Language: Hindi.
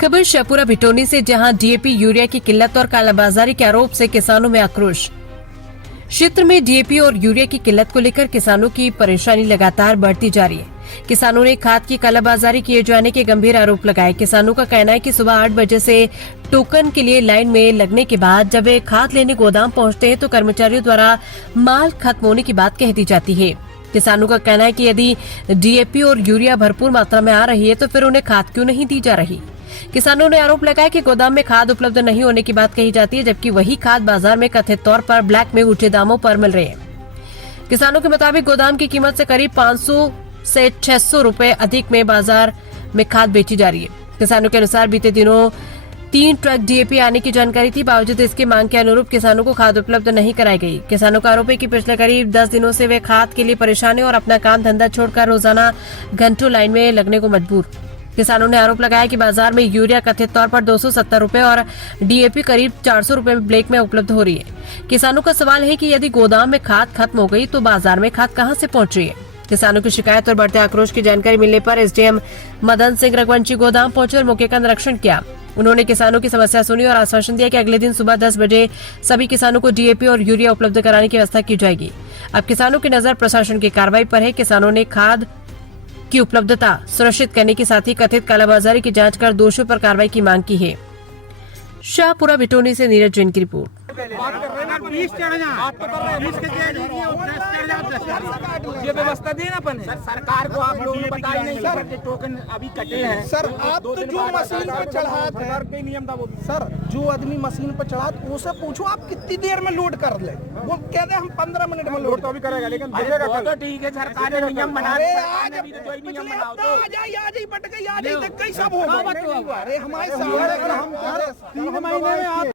खबर शाहपुरा भिटोनी से, जहां डीएपी यूरिया की किल्लत और कालाबाजारी के आरोप से किसानों में आक्रोश। क्षेत्र में डीएपी और यूरिया की किल्लत को लेकर किसानों की परेशानी लगातार बढ़ती जा रही है। किसानों ने खाद की कालाबाजारी किए जाने के गंभीर आरोप लगाए। किसानों का कहना है कि सुबह 8 बजे से टोकन के लिए लाइन में लगने के बाद जब वे खाद लेने गोदाम पहुंचते हैं तो कर्मचारियों द्वारा माल खत्म होने की बात कह दी जाती है। किसानों का कहना है कि यदि डीएपी और यूरिया भरपूर मात्रा में आ रही है तो फिर उन्हें खाद क्यों नहीं दी जा रही। किसानों ने आरोप लगाया कि गोदाम में खाद उपलब्ध नहीं होने की बात कही जाती है, जबकि वही खाद बाजार में कथित तौर पर ब्लैक में ऊंचे दामों पर मिल रहे हैं। किसानों के मुताबिक गोदाम की कीमत से करीब 500 से 600 रुपए अधिक में बाजार में खाद बेची जा रही है। किसानों के अनुसार बीते दिनों 3 ट्रक डीएपी आने की जानकारी थी, बावजूद इसके मांग के अनुरूप किसानों को खाद उपलब्ध नहीं कराई गई। किसानों का आरोप है कि पिछले करीब 10 दिनों से वे खाद के लिए परेशान हैं और अपना काम धंधा छोड़कर रोजाना घंटों लाइन में लगने को मजबूर। किसानों ने आरोप लगाया कि बाजार में यूरिया कथित तौर पर 270 रुपए और डीएपी करीब 400 रुपए में ब्लैक में उपलब्ध हो रही है। किसानों का सवाल है कि यदि गोदाम में खाद खत्म हो गई तो बाजार में खाद कहां से पहुंच रही है। किसानों की शिकायत और बढ़ते आक्रोश की जानकारी मिलने पर एसडीएम मदन सिंह रघुवंशी गोदाम पहुंचे और मौके का निरीक्षण किया। उन्होंने किसानों की समस्या सुनी और आश्वासन दिया कि अगले दिन सुबह 10 बजे सभी किसानों को डीएपी और यूरिया उपलब्ध कराने की व्यवस्था की जाएगी। अब किसानों की नजर प्रशासन की कार्रवाई पर है। किसानों ने खाद की उपलब्धता सुनिश्चित करने के साथ ही कथित कालाबाजारी की जांच कर दोषियों पर कार्रवाई की मांग की है। शाहपुरा भिटोनी से नीरज जैन की रिपोर्ट। ये व्यवस्था देना पड़े सरकार को। आप लोगों ने बताया नहीं सर, टोकन अभी कटे हैं सर। आप तो जो मशीन पे चढ़ाते हैं नियम था वो सर, जो आदमी मशीन पे चढ़ा उससे पूछो आप कितनी देर में लोड कर ले। वो कहते हैं हम 15 मिनट में लोड तो अभी करेगा, लेकिन तो ठीक है, सरकार ने नियम बना बट गई, आज सब होगा। अरे हमारे सामने